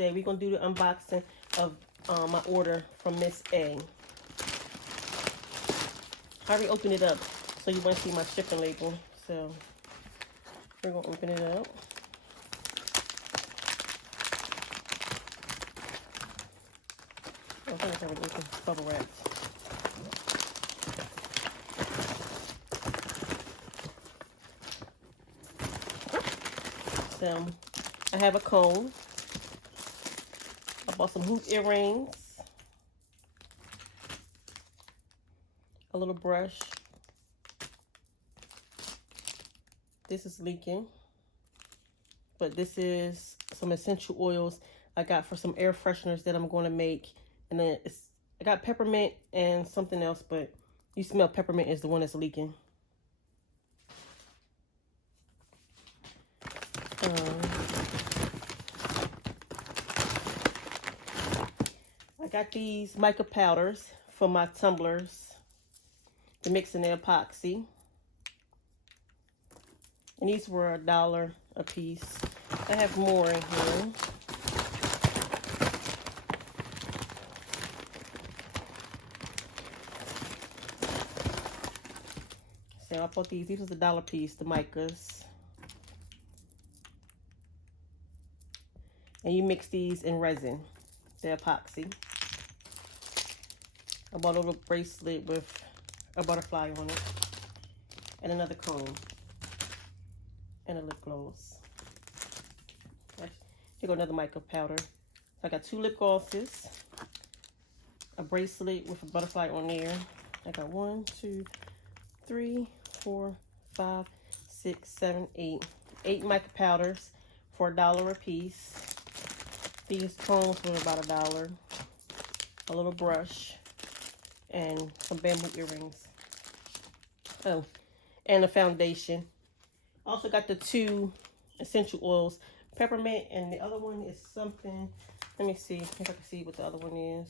today. We're going to do the unboxing of my order from Miss A. I already opened it up, so you want to see my shipping label. So we're going to open it up. Oh, I think it's already open. Bubble wrap. So I have a comb. I bought some hoop earrings. A little brush. This is leaking. But this is some essential oils I got for some air fresheners that I'm going to make. And then I got peppermint and something else, but you smell peppermint is the one that's leaking. I got these mica powders for my tumblers to mix in the epoxy. And these were $1 a piece. I have more in here. So I bought these. These was $1 a piece, the micas. And you mix these in resin, the epoxy. I bought a little bracelet with a butterfly on it. And another comb. And a lip gloss. Here go another mica powder. So I got 2 lip glosses. A bracelet with a butterfly on there. I got 1, 2, 3, 4, 5, 6, 7, 8. 8 mica powders for $1 a piece. These combs were about $1. A little brush. And some bamboo earrings. Oh, and a foundation. Also got the 2 essential oils. Peppermint, and the other one is something. Let me see if I can see what the other one is.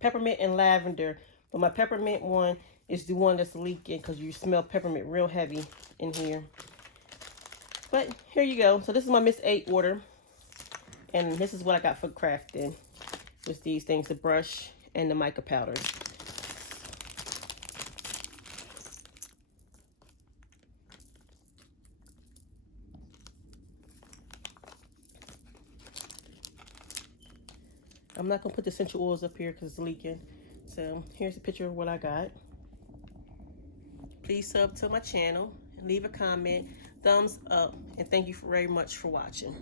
Peppermint and lavender. But my peppermint one is the one that's leaking because you smell peppermint real heavy in here. But here you go. So this is my Miss A order. And this is what I got for crafting. Just these things, the brush and the mica powders. I'm not going to put the essential oils up here because it's leaking. So here's a picture of what I got. Please sub to my channel and leave a comment, thumbs up, and thank you very much for watching.